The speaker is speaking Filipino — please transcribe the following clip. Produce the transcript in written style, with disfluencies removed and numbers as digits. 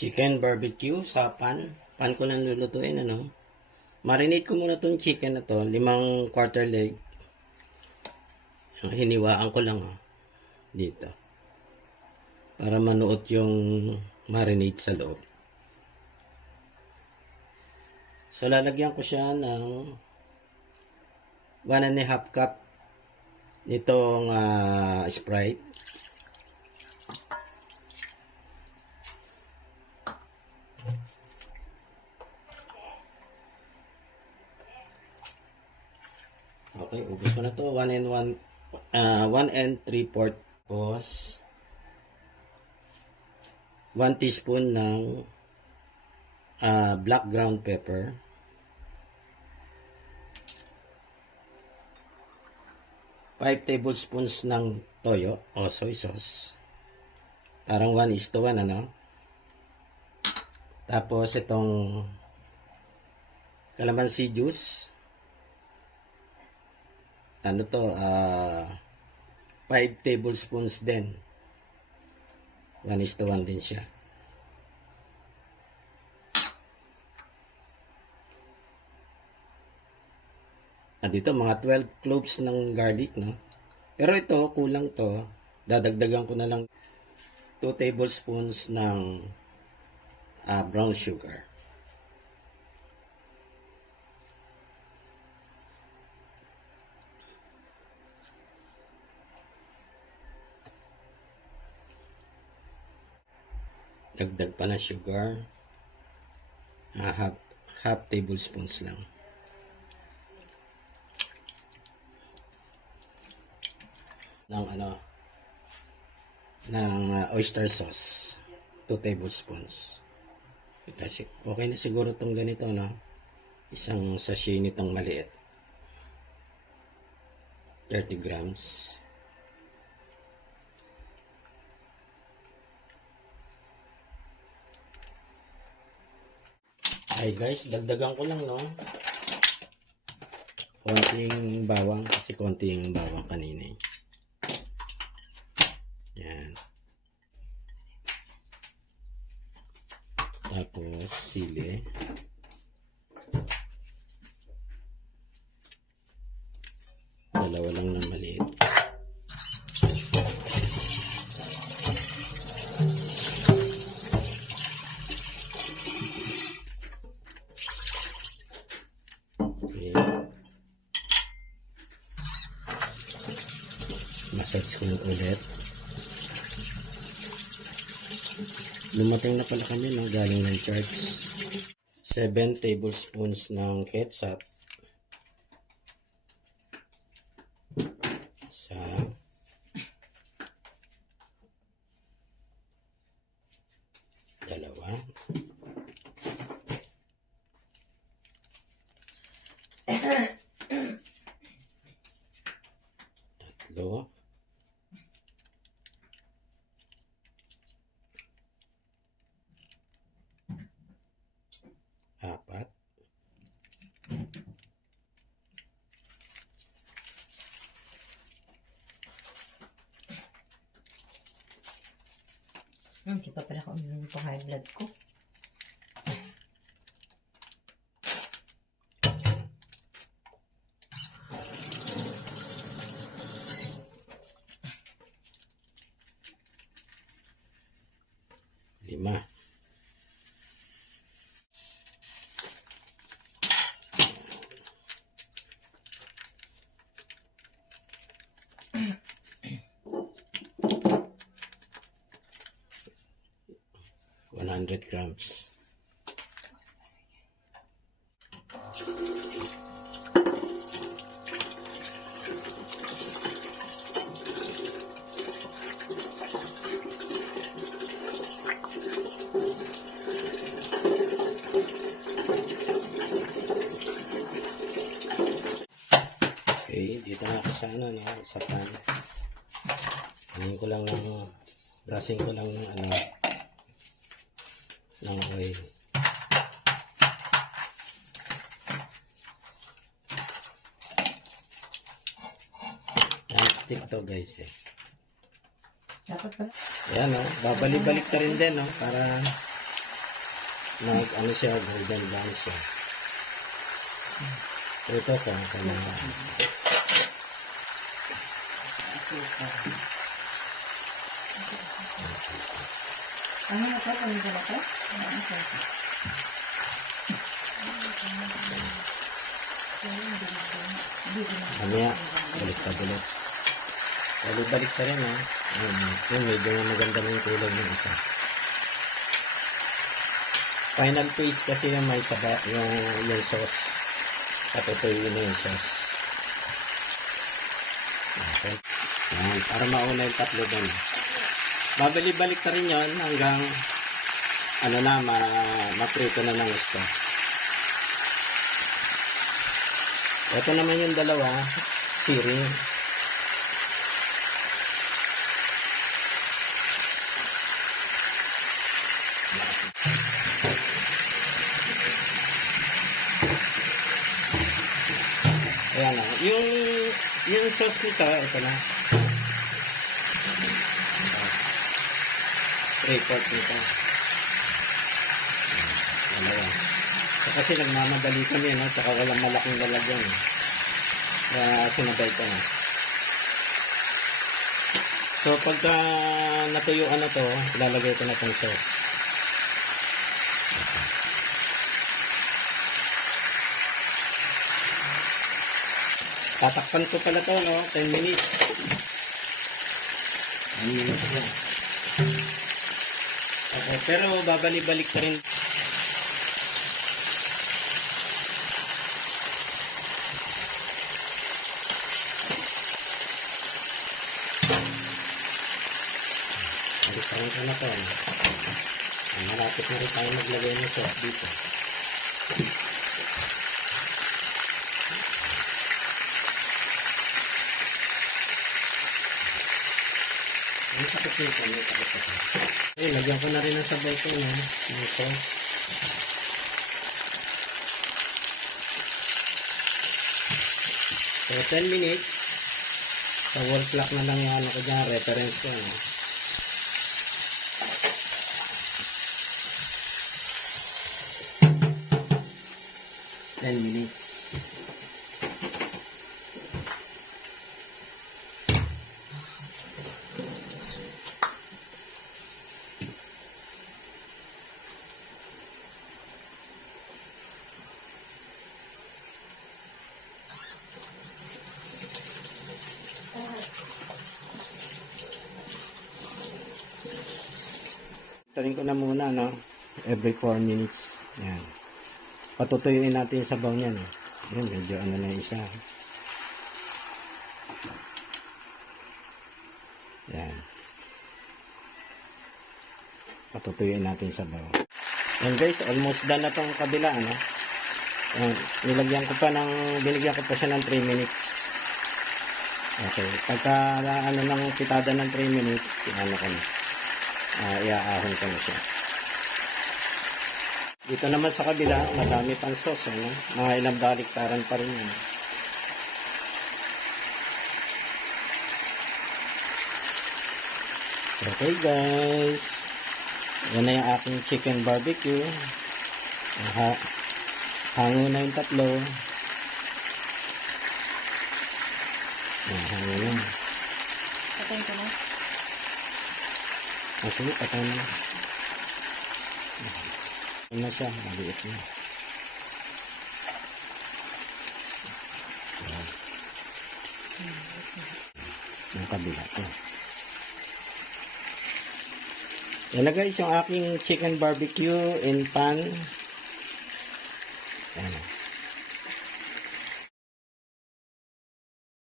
Chicken barbecue sa pan. Pan ko lang lulutuin, ano. Marinate ko muna tong chicken na to. 5 quarter leg. Hiniwaan ko lang, dito. Para manuot yung marinate sa loob. So, lalagyan ko siya ng 1.5 cup nitong Sprite. Okay, ubos ko na to. 1 and 3/4. Tapos 1 teaspoon ng black ground pepper. 5 tablespoons ng toyo o soy sauce. Parang 1:1, ano? Tapos itong calamansi juice. Ano to, 5 tablespoons din. 1:1 din siya. At dito, mga 12 cloves ng garlic, no? Pero ito, kulang to. Dadagdagan ko na lang 2 tablespoons ng brown sugar. Dagdag pa na sugar. Half tablespoons lang. ng oyster sauce, 2 tablespoons. Kasi okay na siguro tong ganito, no? Isang sachet nitong maliit, 30 grams. Ay guys, dagdagan ko lang, no? Konting bawang, kasi konting bawang kanina. Yan. Tapos sili. Dalawa lang na maliit. Okay. Massage ko ulit. Lumating na pala kami, no? Galing ng church. 7 tablespoons ng ketchup. Sa dalawa. Tatlo. Apat. Hindi pa pala uminom ito high blood ko. Lima. Grams. Okay, dito na ako sa sa pan. Brushing ko lang ng oil. Non-stick to guys eh. Dapat pala. Ayan, babalik-balik ka rin din, para ano siya, golden brown siya. So, ito ko, Ano na to? Ano na to? Ano na to? Mamaya, balik ulit. Balik pa rin, ha. Yung medyo maganda na yung kulay ng isa. Final taste kasi yung may saba, yung sauce. Patutuyin na yung sauce. Okay. Yan, para mauna yung tatlo doon. Babalik na rin yun hanggang maprito na ng gusto. Ito naman yung dalawa, siring. Ayan na. Yung sauce nito, ito na. 3/4 nito. Dalawa. So, kasi nagmamadali kami, no? Tsaka walang malaking lalagyan. Kaya sinabay ko na. So, pagka natuyuan na to, ilalagay ko na itong sauce. Tatakpan ko pala to, no? 10 minutes. 10 minutes na. Okay, pero babalik ka rin. Balik ka na to. Malapit na rin tayo maglagay ng sauce dito. May takot nito, may takot ito. Lagyan ko na rin ng sabaw ko, no? Ng sauce. So, 10 minutes. Sa wall clock na lang yung ano ko dyan, reference ko, no? Minutes. Tarin ko na muna, no? Every 4 minutes. Yan. Patutuyuin natin yung sabaw niyan. Yan, medyo ano na isa. Yan. Patutuyuin natin yung sabaw. Yan guys, almost done na tong kabila, ano? Yan. Binigyan ko pa siya ng 3 minutes. Okay. Pagka ano ng pitada ng 3 minutes, ano ko na. Iaahon ko na siya. Dito naman sa kabila, madami pang sauce, ano? Mga ilang baliktaran pa rin yun. Okay guys. Yan na yung aking chicken barbecue. Hango na yung tatlo. Hango na. Patayin ko na. Sige, patayin na. Ano na siya, maliit na. Yung kabila ko. Yan na guys, yung aking chicken barbecue in pan. Yan.